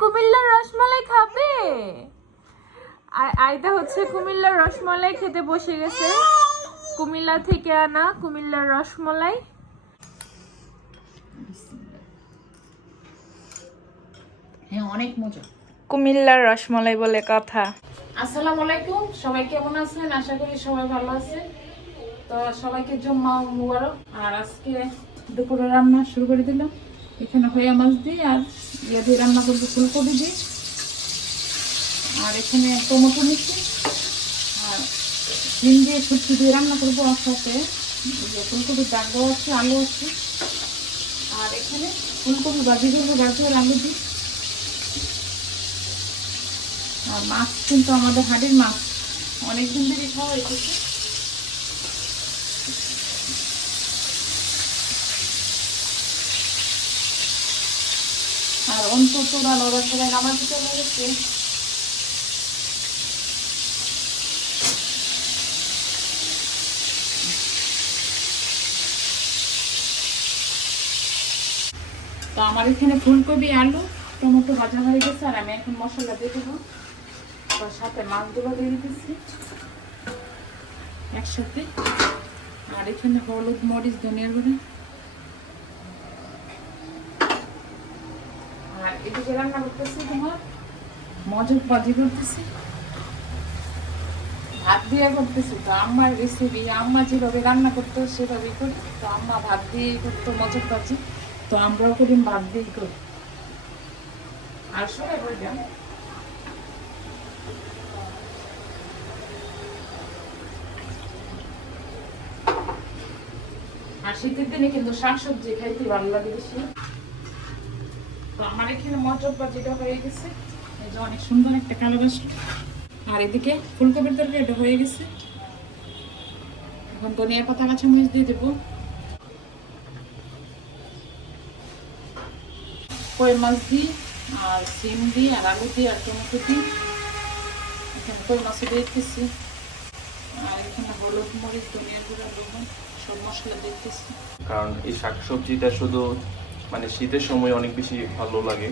কুমিল্লার রসমালাই খাবে? আয়দা হচ্ছে কুমিল্লার রসমালাই খেতে বসে গেছে। কুমিল্লা থেকে আনা কুমিল্লার রসমালাই। হ্যাঁ অনেক মজা। কুমিল্লার রসমালাই বলে কথা। আসসালামু আলাইকুম। সবাই কেমন আছেন? আশা করি সবাই ভালো আছে তো সবাইকে জম্মা মুবারক। আর আজকে দুপুরে রান্না শুরু করে দিলাম। এখানে হইয়া মাছ দিই আর ইয়ে দিয়ে রান্না করব ফুলকপি দিই আর এখানে টমেটো নিচ্ছি আর ডিম দিয়ে শুটকি দিয়ে রান্না করব আর সাথে। ফুলকপির ডাকবো আছে, আলু আছে। আর এখানে ফুলকপি ভাজি করব গাজর আলু দিই আর মাছ কিন্তু আমাদের হাড়ির মাছ। অনেকদিন ধরে খাওয়া হয়েছে আর অন্তত ওরা সবাই নামাজ চলে গেছে তো আমার এখানে ফুলকপি, আলু, টমেটো ভাজা হয়ে গেছে, আর আমি এখন মশলা দিয়ে দেবো। তার সাথে মাছ মাছগুলো দিয়ে দিতেছি একসাথে। আর এখানে হলুদ, মরিচ ধনিয়ার গুঁড়ো আর এদিকে রান্না করতেছি তোমার? মজক ভাজি করতেছি। ভাত দিয়ে করতেছি তো আম্মার রেসিপি আম্মা যেভাবে রান্না করতো সেভাবেই করি। তো আম্মা ভাত দিয়ে করতো মজক ভাজি তো আমরাও করি, ভাত দিয়েই করি। আর সবাই বলে যান আর শীতের দিনে কিন্তু শাকসবজি খাইতে ভালো লাগে বেশি। মটর বাজিটা হয়ে গেছে, এই অনেক সুন্দর একটা কালো বাসি আর এদিকে ফুলকপির তরকারি এটা হয়ে গেছে। এখন ধনিয়া পাতা, কাঁচামরিচ দিয়ে দেবো। কই মাছ দিই আর সিম দিই আর আলু দিই আর টমেটো দিই এখানে কই মাছ আর এখানে হলুদ মরিচ, ধনিয়া গুঁড়া সব মশলা দিতেছি। কারণ এই শাকসবজিটা শুধু মানে শীতের সময় অনেক বেশি ভালো লাগে।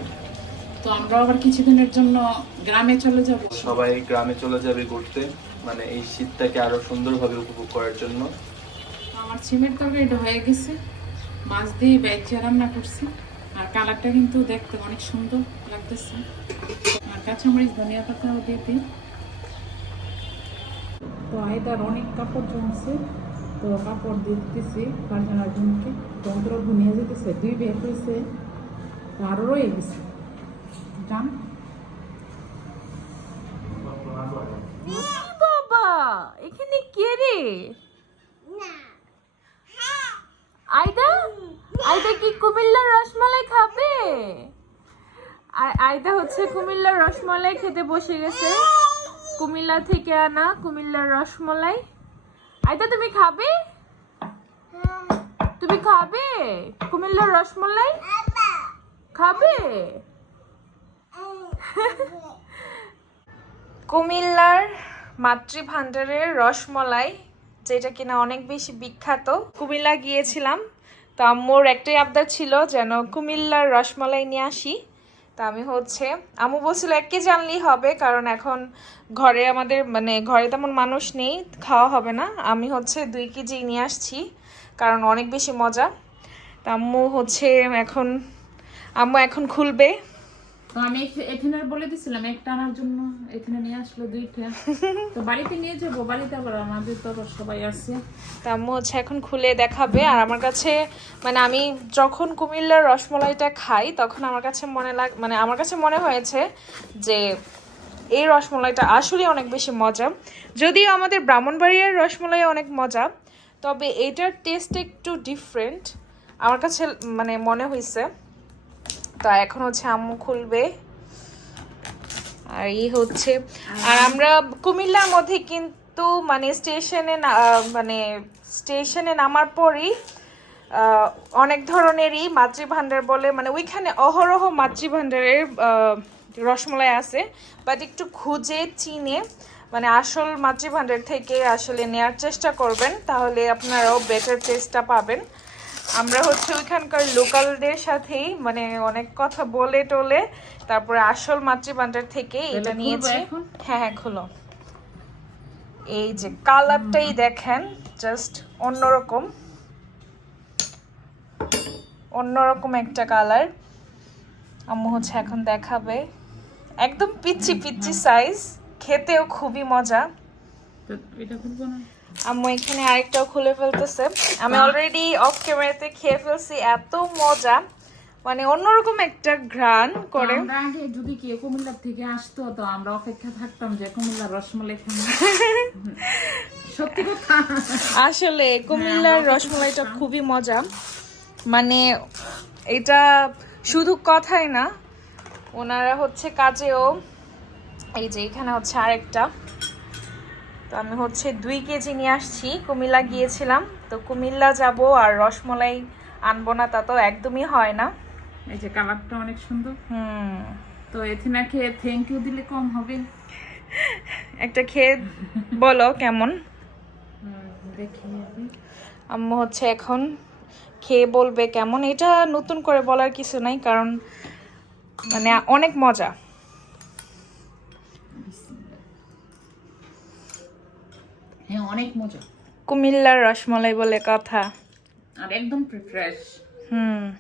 তো আমরা আবার কিছুদিনের জন্য গ্রামে চলে যাব। সবাই গ্রামে চলে যাবে ঘুরতে মানে এই শীতটাকে আরও সুন্দরভাবে উপভোগ করার জন্য। আমার সিমের এটা হয়ে গেছে মাছ দিয়ে বেচে রান্না করছি আর কালারটা কিন্তু দেখতে অনেক সুন্দর লাগতেছে। আর কাঁচামরিচ ধনিয়া পাতাও দিয়ে দিই। তো আয়দার অনেক কাপড় জমছে। তো কাপড় দিতেছি ফারজানার বোনকে যন্ত্র ঘুমিয়ে যেতেছে দুই বের হয়েছে আরও রয়ে গেছে। জান? বাবা এখানে কে রে? আয়দা? আয়দা কি কুমিল্লার রসমালাই খাবে? আ- আয়দা হচ্ছে কুমিল্লার রসমালাই খেতে বসে গেছে। কুমিল্লা থেকে আনা কুমিল্লার রসমালাই। আয়দা তুমি খাবে? তুমি খাবে? কুমিল্লার রসমলাই? খাবে? কুমিল্লার মাতৃভাণ্ডারের রসমলাই, যেটা কিনা অনেক বেশি বিখ্যাত। কুমিল্লা গিয়েছিলাম, তো আম্মুর একটাই আবদার ছিল যেন কুমিল্লার রসমলাই নিয়ে আসি। তা আমি হচ্ছে আমু বলছিল এক কেজি আনলেই হবে, কারণ এখন ঘরে আমাদের মানে ঘরে তেমন মানুষ নেই, খাওয়া হবে না। আমি হচ্ছে দুই কেজি নিয়ে আসছি, কারণ অনেক বেশি মজা। তা আম্মু হচ্ছে এখন, আম্মু এখন খুলবে। তো আমি এখানে বলে দিছিলাম, একটা আনার জন্য এখানে নিয়ে আসলো দুইটা। তো বাড়িতে নিয়ে যাব, বাড়িতে আবার আমাদের তো সবাই আছে। তা হচ্ছে এখন খুলে দেখাবে, আর আমার কাছে মানে আমি যখন কুমিল্লার রসমলাইটা খাই, তখন আমার কাছে মনে লাগ মানে আমার কাছে মনে হয়েছে যে এই রসমলাইটা আসলে অনেক বেশি মজা। যদিও আমাদের ব্রাহ্মণবাড়িয়ার রসমলাই অনেক মজা, তবে এটার টেস্ট একটু ডিফারেন্ট আমার কাছে মানে মনে হয়েছে তা এখন হচ্ছে আম্মু খুলবে। আর এই হচ্ছে আর আমরা কুমিল্লার মধ্যে কিন্তু মানে স্টেশনে মানে স্টেশনে নামার পরই অনেক ধরনেরই মাতৃভাণ্ডার বলে মানে ওইখানে অহরহ মাতৃভাণ্ডারের রসমলাই আছে। বাট একটু খুঁজে চিনে মানে আসল মাতৃভাণ্ডার থেকে আসলে নেয়ার চেষ্টা করবেন তাহলে আপনারাও বেটার টেস্টটা পাবেন। আমরা হচ্ছে ওইখানকার লোকালদের সাথেই মানে অনেক কথা বলে টলে তারপরে আসল মাতৃভান্ডার থেকে এটা নিয়েছি। হ্যাঁ হ্যাঁ খুলো। এই যে কালারটাই দেখেন জাস্ট অন্যরকম। অন্যরকম একটা কালার। আম্মু হচ্ছে এখন দেখাবে। একদম পিচ্ছি পিচ্ছি সাইজ খেতেও খুবই মজা। এটা খুলবো না? আম্মু এখানে আরেকটাও খুলে ফেলতেছে। আমি অলরেডি অফ ক্যামেরাতে খেয়ে ফেলছি এত মজা। মানে অন্যরকম একটা ঘ্রাণ করে। আমরা আগে যদি কেউ কুমিল্লার থেকে আসতো তো আমরা অপেক্ষা থাকতাম যে কুমিল্লার রসমালাই খাব। সত্যি কথা। আসলে কুমিল্লার রসমালাইটা খুবই মজা। মানে এটা শুধু কথাই না ওনারা হচ্ছে কাজেও এই যে এখানে হচ্ছে আরেকটা। তো আমি হচ্ছে দুই কেজি নিয়ে আসছি। কুমিল্লা গিয়েছিলাম। তো কুমিল্লা যাব আর রসমলাই আনব না তা তো একদমই হয় না। এই যে কালারটা অনেক সুন্দর। হুম। তো এথিনা খেয়ে থ্যাংক ইউ দিলে কম হবে। একটা খেয়ে বলো কেমন? দেখি আমি আম্মু হচ্ছে এখন খেয়ে বলবে কেমন। এটা নতুন করে বলার কিছু নাই কারণ মানে অনেক মজা। অনেক মজা। কুমিল্লার রসমলাই বলে কথা। আর একদম ফ্রেশ। হুম।